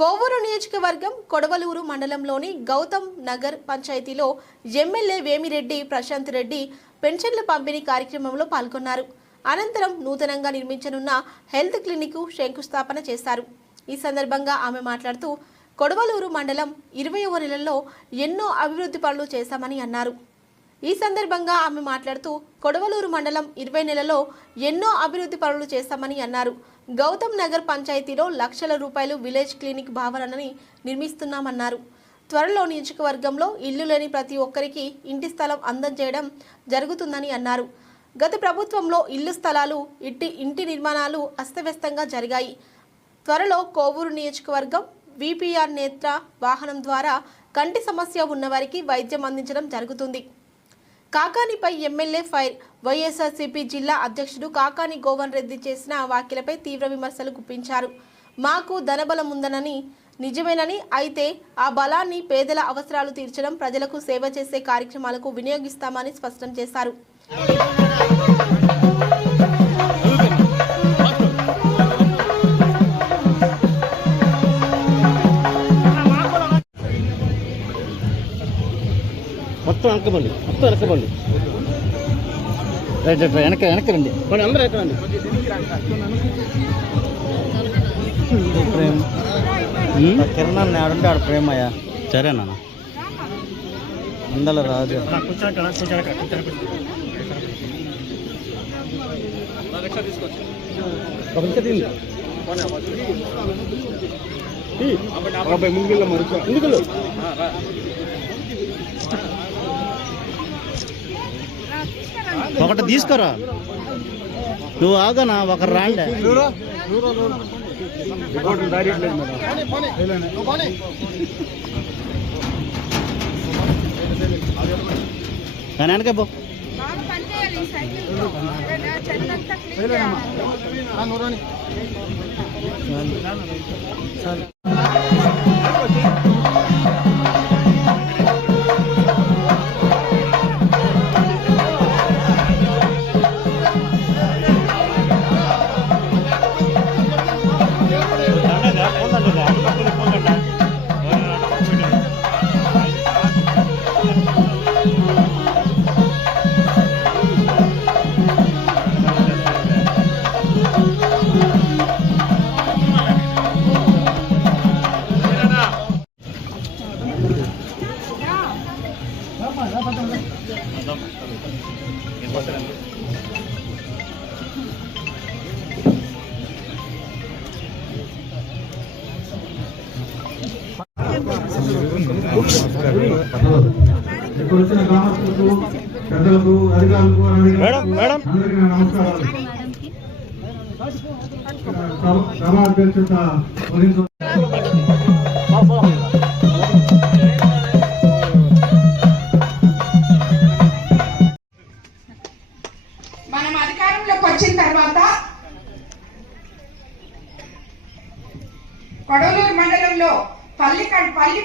కోవూరు నియోజకవర్గం కొడవలూరు మండలంలోని గౌతమ్ నగర్ పంచాయతీలో ఎమ్మెల్యే వేమిరెడ్డి ప్రశాంత్ రెడ్డి పెన్షన్ల పంపిణీ కార్యక్రమంలో పాల్గొన్నారు. అనంతరం నూతనంగా నిర్మించనున్న హెల్త్ క్లినిక్ శంకుస్థాపన చేశారు. ఈ సందర్భంగా ఆమె మాట్లాడుతూ కొడవలూరు మండలం 20వ నెలలో ఎన్నో అభివృద్ధి పనులు చేశామని అన్నారు. ఈ సందర్భంగా ఆమె మాట్లాడుతూ కొడవలూరు మండలం 20 నెలలో ఎన్నో అభివృద్ధి పనులు చేశామని అన్నారు. గౌతమ్ నగర్ పంచాయతీలో లక్షల రూపాయలు విలేజ్ క్లినిక్ భావనని నిర్మిస్తున్నామన్నారు. త్వరలో నియోజకవర్గంలో ఇల్లు లేని ప్రతి ఒక్కరికి ఇంటి స్థలం అందజేయడం జరుగుతుందని అన్నారు. గత ప్రభుత్వంలో ఇల్లు స్థలాలు ఇంటి నిర్మాణాలు అస్తవ్యస్తంగా జరిగాయి. త్వరలో కోవూరు నియోజకవర్గం విపిఆర్ నేత్ర వాహనం ద్వారా కంటి సమస్య ఉన్నవారికి వైద్యం అందించడం జరుగుతుంది. కాకానిపై ఎమ్మెల్యే ఫైర్. వైఎస్ఆర్సీపీ జిల్లా అధ్యక్షుడు కాకాని గోవన్ రెడ్డి చేసిన వ్యాఖ్యలపై తీవ్ర విమర్శలు గుప్పించారు. మాకు ధనబలం ఉందనని నిజమేనని, అయితే ఆ బలాన్ని పేదల అవసరాలు తీర్చడం, ప్రజలకు సేవ చేసే కార్యక్రమాలకు వినియోగిస్తామని స్పష్టం చేశారు. మొత్తం వెనకబండి వెనక రండి అందరూ ఎక్కడండి. కిరణ్ ఆడుంటే ఆడ ప్రేమయ్యా. సరేనా అందల రాజు ముందుకెళ్ళు. ఒకటి తీసుకురా, నువ్వు ఆగనా, ఒకరు రాండి. కానీ వెనకే పో. ఇప్పుడు వచ్చిన గ్రామస్తులకు, పెద్దలకు, అధికారులకు అందరికీ నమస్కారాలు. సభ అధ్యక్షత మనం అధికారంలోకి వచ్చిన తర్వాత కొడవలూరు మండలంలో పల్లి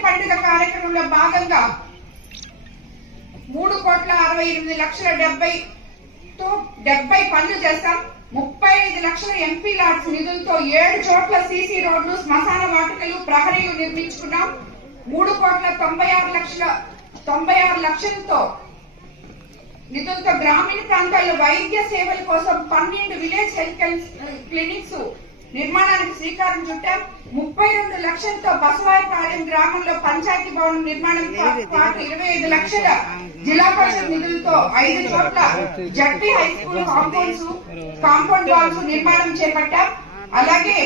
పండుగ కార్యక్రమంలో భాగంగా 3,68,70,000 పనులు చేస్తాం. 35 లక్షల ఎంపీ లాట్స్ నిధులతో 7 చోట్ల సీసీ రోడ్లు, శ్మశాన వాటికలు, ప్రహరీలు నిర్మించుకున్నాం. 3,96,00,000 నిధులతో గ్రామీణ ప్రాంతాల్లో వైద్య సేవల కోసం 12 విలేజ్ హెల్త్ క్లినిక్స్ నిర్మాణానికి శ్రీకారం చుట్టాం. 32 లక్షలతో బసవాయపాలెం గ్రామంలో పంచాయతీ భవనం నిర్మాణం పాటు 25 లక్షల జిల్లా పరిషత్ నిధులతో 5 చోట్ల ZP high school compound walls నిర్మాణం చేపట్టాం. అలాగే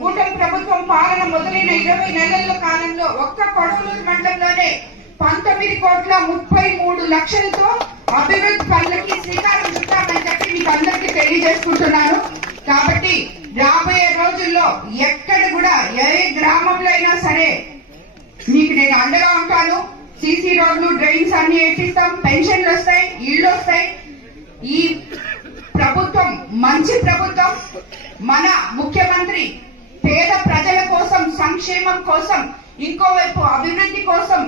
కూటమి ప్రభుత్వం పాలన మొదలైన 20 నెలల కాలంలో ఒక్క కొడవలూరు మండలంలోనే 19,33,00,000తో అభివృద్ధి పనులకి శ్రీకారం చుట్టామని చెప్పి మీకు అందరికీ తెలియజేసుకుంటున్నాను. కాబట్టి రాబోయే రోజుల్లో ఎక్కడ కూడా ఏ గ్రామంలో అయినా సరే మీకు నేను అండగా ఉంటాను. సీసీ రోడ్లు, డ్రైన్స్ అన్ని వేసిస్తాం, పెన్షన్లు వస్తాయి, ఇళ్లు వస్తాయి. ఈ ప్రభుత్వం మంచి ప్రభుత్వం. మన ముఖ్యమంత్రి పేద ప్రజల కోసం, సంక్షేమం కోసం, ఇంకోవైపు అభివృద్ధి కోసం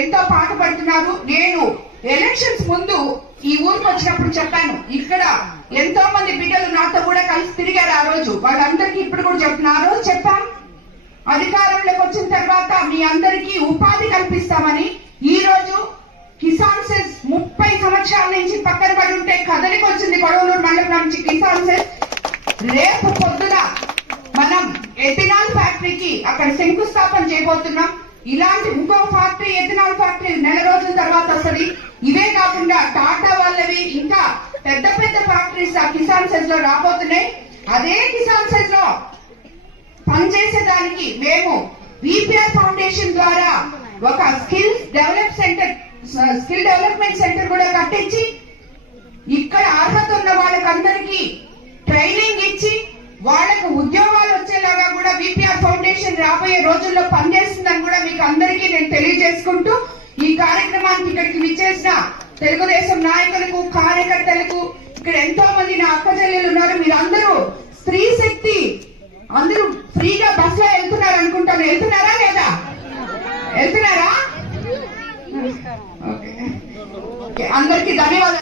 ఎంతో పాటుపడుతున్నారు. నేను ఎలక్షన్స్ ముందు ఈ ఊరికి వచ్చినప్పుడు చెప్పాను, ఇక్కడ ఎంతో మంది బిడ్డలు నాతో కూడా కలిసి తిరిగారు. ఆ రోజు వాళ్ళందరికీ ఇప్పుడు కూడా చెప్తున్నా, ఆ రోజు చెప్పాం అధికారంలోకి వచ్చిన తర్వాత మీ అందరికీ ఉపాధి కల్పిస్తామని ఈ రోజు కిసాన్ సెస్ 30 సంవత్సరాల నుంచి పక్కన పడి ఉంటే కదలికి వచ్చింది కొడవలూరు మండలం నుంచి కిసాన్ సెస్. రేపు పొద్దున మనం ఎథినాల్ ఫ్యాక్టరీకి అక్కడ శంకుస్థాపన చేయబోతున్నాం. ఇలాంటి ఇంకో ఫ్యాక్టరీ ఎథినాల్ ఫ్యాక్టరీ నెల రోజుల తర్వాత వస్తుంది. ఇవే కాకుండా టాటా వాళ్ళవి ఇంకా పెద్ద పెద్ద ఫ్యాక్టరీస్ ఆ కిసాన్ సెస్ లో రాబోతున్నాయి. అదే కిసాన్ సెస్ లో పనిచేసేదానికి మేము విపిఆర్ ఫౌండేషన్ ద్వారా ఒక స్కిల్ డెవలప్మెంట్ సెంటర్ కూడా కట్టించి ఇక్కడ అర్హత ఉన్న వాళ్ళకందరికీ ట్రైనింగ్ ఇచ్చి వాళ్ళకు ఉద్యోగాలు వచ్చేలాగా కూడా విపిఆర్ ఫౌండేషన్ రాబోయే రోజుల్లో పనిచేస్తుందని కూడా మీకు అందరికీ నేను తెలియజేసుకుంటూ ఈ కార్యక్రమానికి ఇక్కడికి విచ్చేసిన తెలుగుదేశం నాయకులకు కార్యకర్తలకు ఇక్కడ ఎంతో మంది నా అక్క చెల్లెలు ఉన్నారు. మీరందరూ స్త్రీ శక్తి అందరూ ఫ్రీగా బస్ లో వెళ్తున్నారు అనుకుంటాను. వెళ్తున్నారా లేదా? వెళ్తున్నారా? అందరికీ ధన్యవాదాలు.